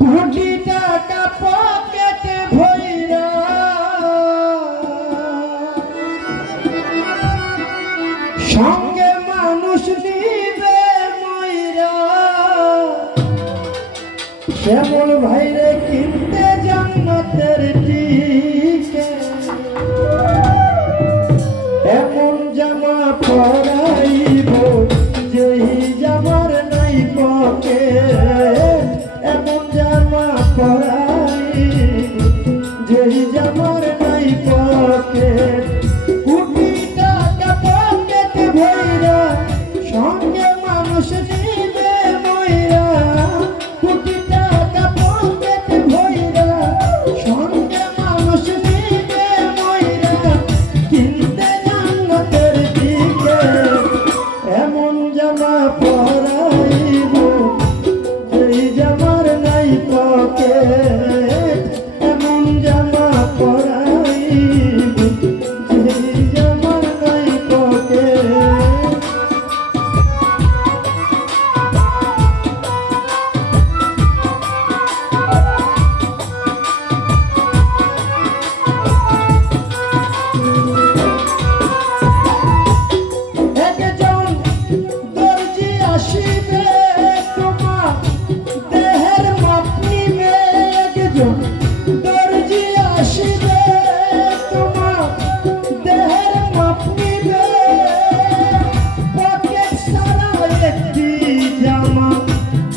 কোটি টাকা পকেটে ভৈরা সঙ্গে মানুষ নিবে ময়রা। শ্যামল ভাইরে কিনতে জান্নাতের টিকে এমন জামা পরা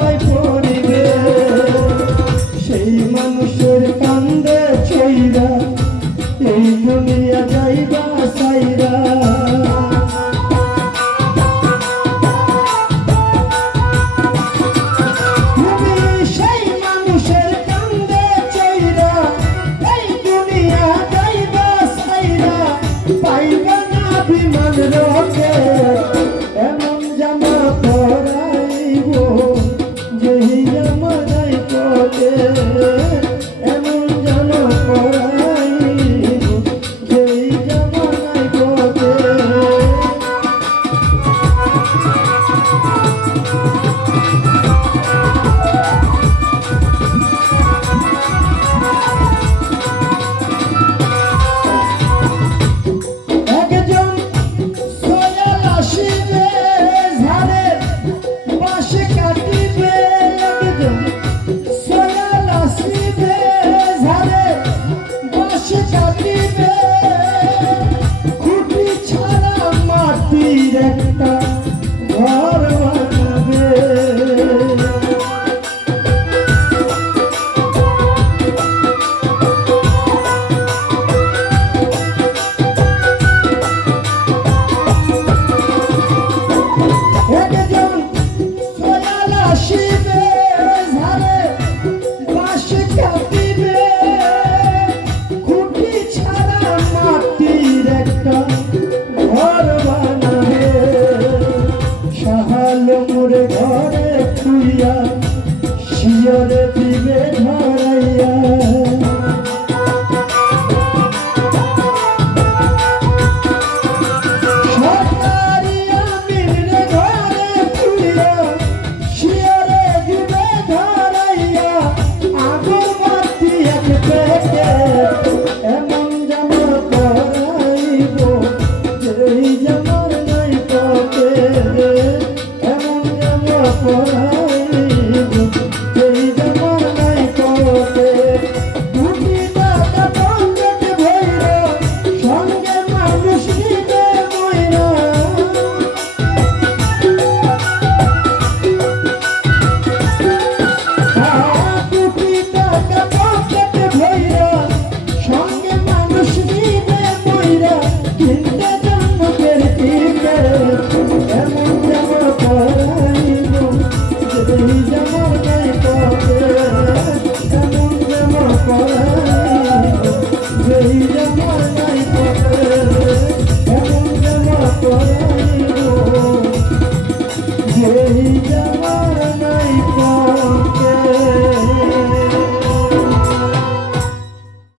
পায় You're the